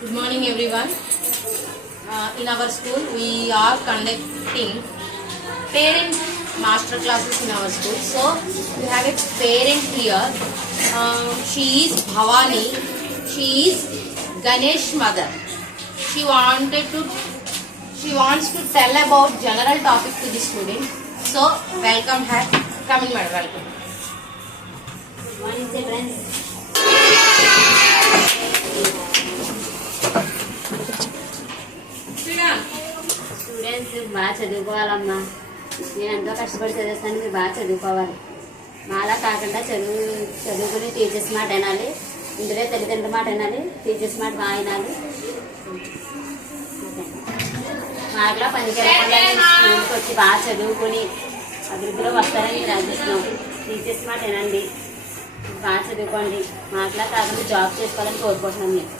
Good morning everyone. In our school we are conducting parent master classes in our school. So we have a parent here. She is Bhavani. She is Ganesh mother. She wants to tell about general topic to the student. So welcome her. Come in madam, welcome. Good morning children. Students బాగా చదువుకోవాలమ్మా. నేను ఎంతో కష్టపడి చదివిస్తాను, మీరు బాగా చదువుకోవాలి. మాలా కాకుండా చదువుకుని టీచర్స్ మాట వినాలి, ఇందులో తల్లిదండ్రుల మాట వినాలి, టీచర్స్ మాట బాగా వినాలి. మాకులా పనికిరకుండా స్కూల్కి వచ్చి బాగా చదువుకొని అభివృద్ధిలో వస్తారని నేను ఆశిస్తున్నాం. టీచర్స్ మాట వినండి, బాగా చదువుకోండి. మాకులా కాకుండా జాబ్ చేసుకోవాలని కోరుకుంటున్నాం. మీరు